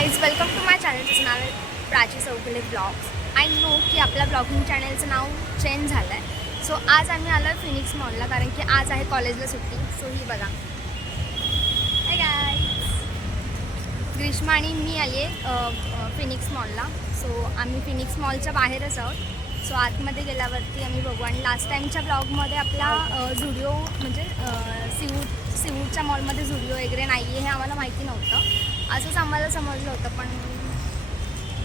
Guys welcome to my channel. त्याचं नाव आहे Prachi Chougule blogs. I know की आपल्या ब्लॉगिंग चॅनलचं नाव चेंज झालं आहे. सो आज आम्ही आलो फिनिक्स मॉलला कारण की आज आहे कॉलेजला सुट्टी. सो ही बघा, हाय गाईज, ग्रीष्मा आणि मी आली आहे फिनिक्स मॉलला. सो आम्ही फिनिक्स मॉलच्या बाहेरच आहोत. सो आतमध्ये गेल्यावरती आम्ही बघू. आणि लास्ट टाईमच्या ब्लॉगमध्ये आपला झुडिओ म्हणजे सिवूडच्या मॉलमध्ये झुडिओ वगैरे नाही आहे हे आम्हाला माहिती नव्हतं. असंच आम्हाला समजलं होतं. पण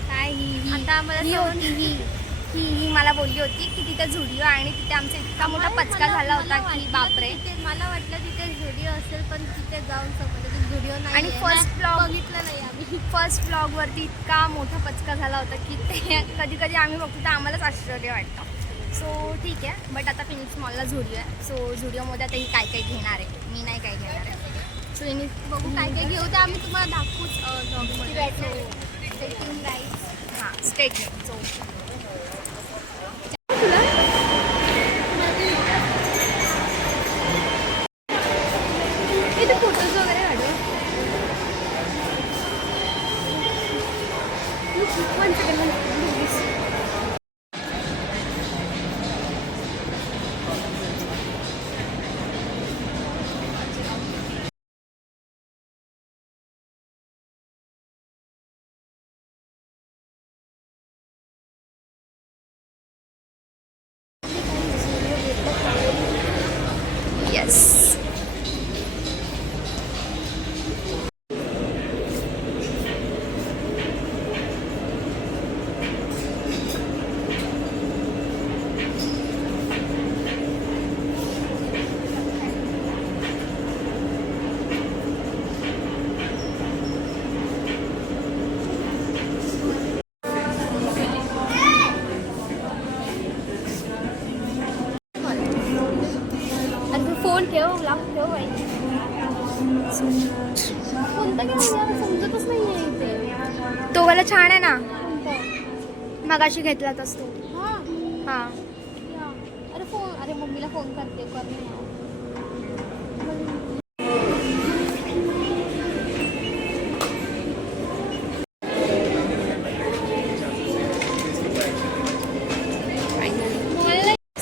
काय ही आता आम्हाला ही मला बोलली होती की तिथे झुडिओ आणि तिथे आमचा इतका मोठा पचका झाला होता की बापरे. मला वाटलं तिथे झुडिओ असेल पण तिथे जाऊन समजलं झुडिओ नाही. आणि फर्स्ट ब्लॉग बघितलं नाही आम्ही. फर्स्ट ब्लॉगवरती इतका मोठा पचका झाला होता की ते कधी कधी आम्ही बघतो तर आम्हालाच आश्चर्य वाटतं. सो ठीक आहे, बट आता फिनिक्स मॉलला झुडिओ आहे. सो झुडिओमध्ये आता ही काय काय घेणार आहे, मी नाही काय घेणार आहे. सो हिने बघू काय काय घेऊ ते आम्ही तुम्हाला दाखवूच ब्लॉगमध्ये. हां स्टेटमेंट. सो इथे फोटोज वगैरे काढू. One second. येस. फोन ठेव, लांब ठेव बाई. कोणता घेऊ मला समजतच नाही आहे इथे. तो वाला छान आहे ना, कोणता? मगाशी घेतला तस तो. हां हां अरे फोन, अरे मम्मीला फोन करते करणे.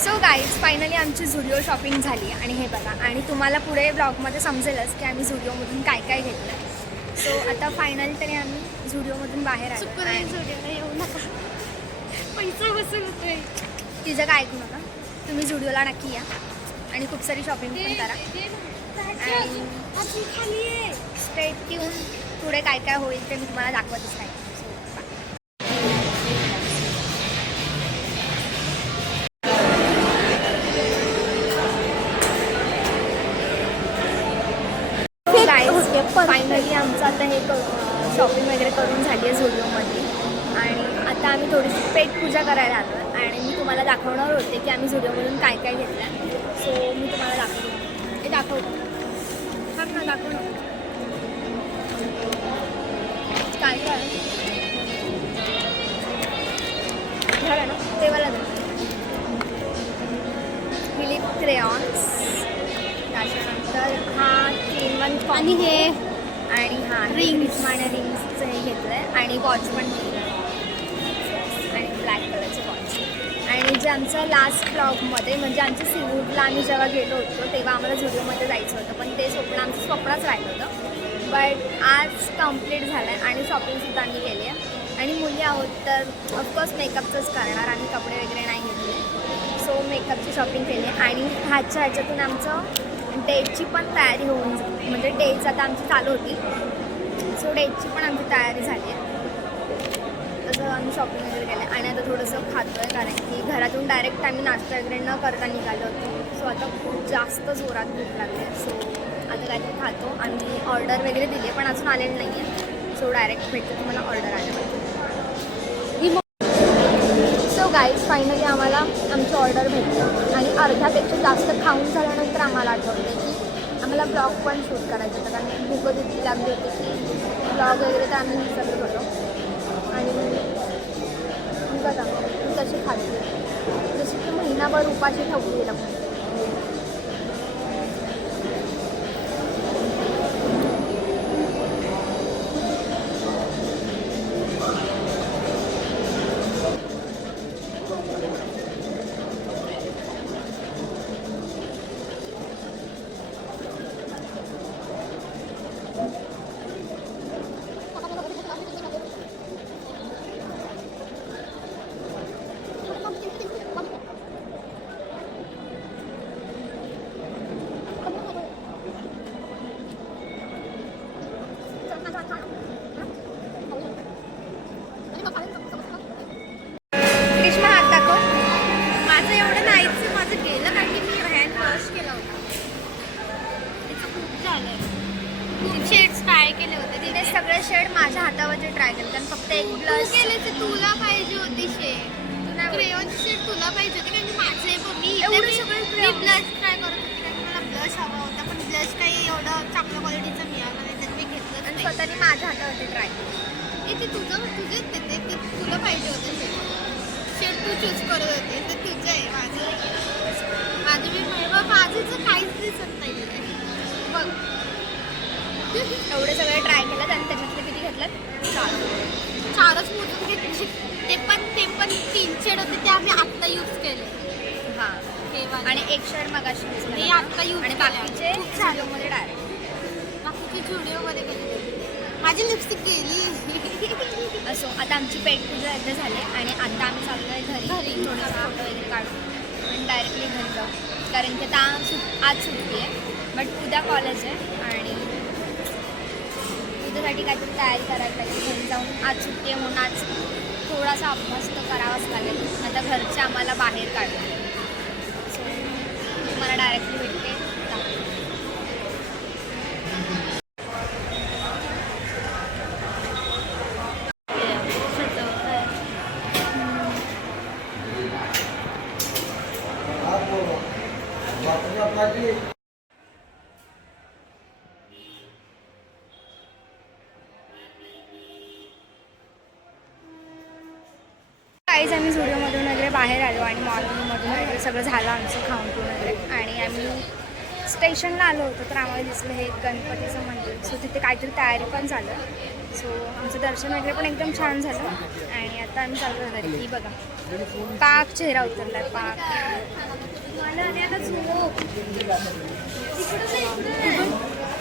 सो गाईज फायनली आमची झुडिओ शॉपिंग झाली. आणि हे बघा, आणि तुम्हाला पुढे ब्लॉगमध्ये समजेलच की आम्ही झुडिओमधून काय काय घेतलं. सो आता फायनली तरी आम्ही झुडिओमधून बाहेर आलो. चुकून झुडिओला येऊ नका, पैसा वसूल होतोय. तिचं काय ऐकू नका, तुम्ही झुडिओला नक्की या आणि खूप सारी शॉपिंग पण करा. आणि स्ट्रेट ट्यून, पुढे काय काय होईल ते मी तुम्हाला दाखवतच नाही. फायनली आमचं आता हे शॉपिंग वगैरे करून झाली आहे झुडिओमध्ये. आणि आता आम्ही थोडीशी पेट पूजा करायला आलो. आणि मी तुम्हाला दाखवणार होते की आम्ही झुडिओमधून काय काय घेतलं आहे. सो मी तुम्हाला दाखवतो, हे दाखवतो. हा ना, दाखवतो काय काय झालं ना ते मला फिलिप क्रेयॉन्स. त्याच्यानंतर हा 3-1 आणि हे आणि हां रिंग्स रिंग्सचं हे घेतलं आहे. आणि वॉच पण घेतलं आहे, आणि ब्लॅक कलरचं वॉच. आणि जे आमचं लास्ट ब्लॉगमध्ये म्हणजे आमच्या सिवूडला आम्ही जेव्हा गेलो होतो तेव्हा आम्हाला झुडिओमध्ये जायचं होतं, पण ते स्वप्न आमचं स्वप्नच राहिलं होतं. बट आज कंप्लीट झालं आहे आणि शॉपिंगसुद्धा आम्ही केली आहे. आणि मुली आहोत तर ऑफकोर्स मेकअपचंच करणार, आम्ही कपडे वगैरे नाही घेतले. सो मेकअपची शॉपिंग केली. आणि ह्याच्यातून आमचं डेटची पण तयारी होऊन झाली. म्हणजे डेट्स आता आमची चालू होती. सो डेटची पण आमची तयारी झाली आहे. तसं आम्ही शॉपिंग वगैरे केलं. आणि आता थोडंसं खातो आहे कारण की घरातून डायरेक्ट आम्ही नाश्ता वगैरे न करता निघालो होतो. सो आता खूप जास्त जोरात भूक लागली आहे. सो आता काहीतरी खातो. आम्ही ऑर्डर वगैरे दिली आहे पण अजून आलेलं नाही आहे. सो डायरेक्ट भेटतो तुम्हाला ऑर्डर आल्यावर. सो गाईज फायनली आम्हाला आमचं ऑर्डर भेटलं. आणि अर्ध्यापेक्षा जास्त खाऊन झाल्यानंतर आम्हाला आठवलं की आम्हाला ब्लॉग पण शूट करायचं होतं कारण भूकच इतकी लागली होती की ब्लॉग वगैरे तर आम्ही विसरत होतो. आणि बघा मी तशी खाते जशी की महिनाभर उपाशी ठेवली गेलं. माझ्या हातावरती ट्राय केलं कारण फक्त एक ब्लश केले ते तुला पाहिजे होती शेड क्रेयॉनची शेड तुला पाहिजे होती कारण की माझे मी एवढं सगळं crayon. ब्लश ट्राय करत होती कारण की मला ब्लश हवा होता पण ब्लश काही एवढं चांगल्या क्वालिटीचं मिळालं नाही तर मी घेतलं आणि नाही स्वतःने माझ्या हातावरती ट्राय केलं. ते तुझेच ते तुला पाहिजे होतं शेड तू चूज करत होते ते तुझं आहे माझं मी माझं काहीच दिसत नाही बघ एवढे सगळे ट्राय केलं आणि त्याच्यातले किती घेतलं 4. चारच मोजून घेतले ते पण 3 शेड होते ते आम्ही आत्ता यूज केले हां हे वाले. आणि एक शेअर मगाशी use हे केलं. आत्ता यूज आणि बाकीचे खूप छान मध्ये डायरेक्ट बाकीचे व्हिडिओमध्ये केले माझी लिपस्टिक गेली असो. आता आमची पेट पूजा एकदा झाली आणि आता आम्ही चाललो आहे घरी थोडंसं फोटो वगैरे काढून आणि डायरेक्टली घरी जाऊ कारण की आता आज सुट्टी आहे बट उद्या कॉलेज आहे आणि उद्यासाठी काहीतरी तयारी करायला पाहिजे. घरी जाऊन आज सुट्टी आहे म्हणून आज थोडासा अभ्यास तर करावाच लागेल. आता घरचे आम्हाला बाहेर काढले सो तुम्हाला डायरेक्टली भेटते. काहीच आम्ही झुडिओमधून वगैरे बाहेर आलो आणि मॉलमधून वगैरे सगळं झालं आमचं खाऊन पिऊन वगैरे आणि आम्ही स्टेशनला आलो होतो तर आम्हाला दिसलं हे गणपतीचं मंदिर सो तिथे काहीतरी तयारी पण झालं सो आमचं दर्शन वगैरे पण एकदम छान झालं आणि आता आम्ही चाललो घरी. ही बघा पाक चेहरा उतरला आहे पाक मला आणि आता झोप